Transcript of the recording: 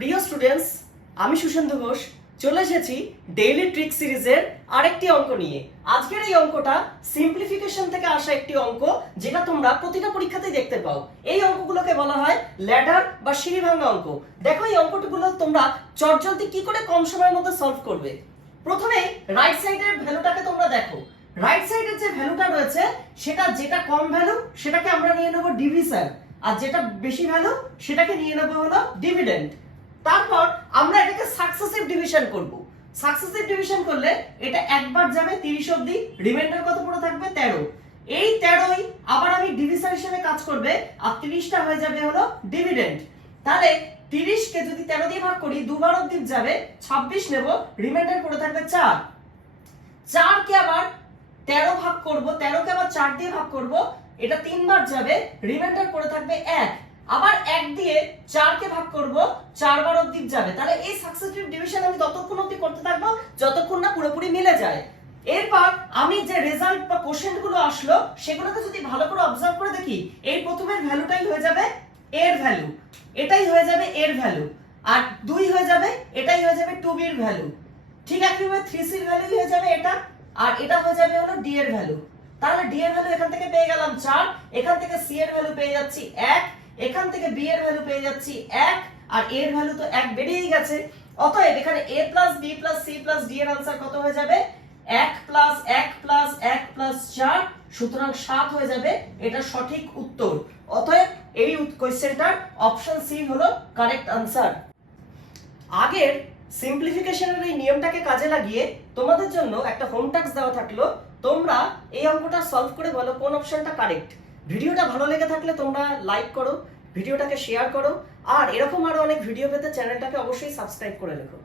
প্রিয় স্টুডেন্টস, আমি সুশান্ত ঘোষ চলে এসেছি ডেইলি ট্রিক সিরিজের আরেকটি অঙ্ক নিয়ে। আজকের এই অঙ্কটা সিম্পলিফিকেশন থেকে আসা একটি অঙ্ক, যেটা তোমরা প্রতিটা পরীক্ষাতেই দেখতে পাও। এই অঙ্কগুলোকে বলা হয় ল্যাডার বা সিঁড়ি ভাঙা অঙ্ক। দেখো এই অঙ্কগুলো তোমরা চটজলদি কি করে কম সময়ের মধ্যে সলভ করবে। প্রথমে রাইট সাইডের ভ্যালুটাকে তোমরা দেখো। রাইট সাইডের যে ভ্যালুটা রয়েছে সেটা যেটা কম ভ্যালু সেটাকে আমরা নিয়ে নেব ডিভিশন, আর যেটা বেশি ভ্যালু সেটাকে নিয়ে নেব হলো ডিভিডেন্ড। তারপর আমরা এটাকে সাকসেসিভ ডিভিশন করব। সাকসেসিভ ডিভিশন করলে এটা একবার যাবে 30 অবধি, রিমাইন্ডার কত পড়ে থাকবে 13। এই 13ই আবার আমি ডিভিশন হিসেবে কাজ করবে, আর 30টা হয়ে যাবে হলো ডিভিডেন্ড। তাহলে 30 কে যদি 13 দিয়ে ভাগ করি দুবার অবধি যাবে, 26 নেব, রিমাইন্ডার পড়ে থাকবে 4। 4 কে আবার 13 ভাগ করব, 13 কে আবার 4 দিয়ে ভাগ করব, এটা তিনবার যাবে, রিমাইন্ডার পড়ে থাকবে 1। আবার 1 দিয়ে 4 কে ভাগ করব, 4 বার অবধি যাবে। তাহলে এই সাকসেসিভ ডিভিশন আমি ততক্ষণ অবধি করতে থাকবো যতক্ষণ না পুরোপুরি মিলে যায়। এরপর আমি যে রেজাল্ট বা কোশ্চেন গুলো আসলো সেগুলোকে যদি ভালো করে অবজার্ভ করে দেখি, এই প্রথমের ভ্যালুটাই হয়ে যাবে এর ভ্যালু, এটাই হয়ে যাবে এর ভ্যালু, আর 2 হয়ে যাবে, এটাই হয়ে যাবে 2b এর ভ্যালু। ঠিক একইভাবে 3c এর ভ্যালু হয়ে যাবে এটা, আর এটা হয়ে যাবে হলো d এর ভ্যালু। তাহলে d এর ভ্যালু এখান থেকে পেয়ে গেলাম 4, এখান থেকে c এর ভ্যালু পেয়ে যাচ্ছি 1, এখান থেকে b এর ভ্যালু পেয়ে যাচ্ছি 1, আর a এর ভ্যালু তো 1 বেরিয়েই গেছে। অতএব এখানে a b c d এর आंसर কত হয়ে যাবে? 1 1 1 1 4, সুতরাং 7 হয়ে যাবে এটা সঠিক উত্তর। অতএব এই কোশ্চেনটার অপশন সি হলো কারেক্ট आंसर। আগের সিম্পলিফিকেশনের এই নিয়মটাকে কাজে লাগিয়ে তোমাদের জন্য একটা হোম টাস্ক দেওয়া থাকলো। তোমরা এই অঙ্কটা সলভ করে বলো কোন অপশনটা কারেক্ট। ভিডিওটা ভালো লেগে থাকলে তোমরা লাইক করো, ভিডিওটাকে শেয়ার করো, আর এরকম আরো অনেক ভিডিও পেতে চ্যানেলটাকে অবশ্যই সাবস্ক্রাইব করে রেখো।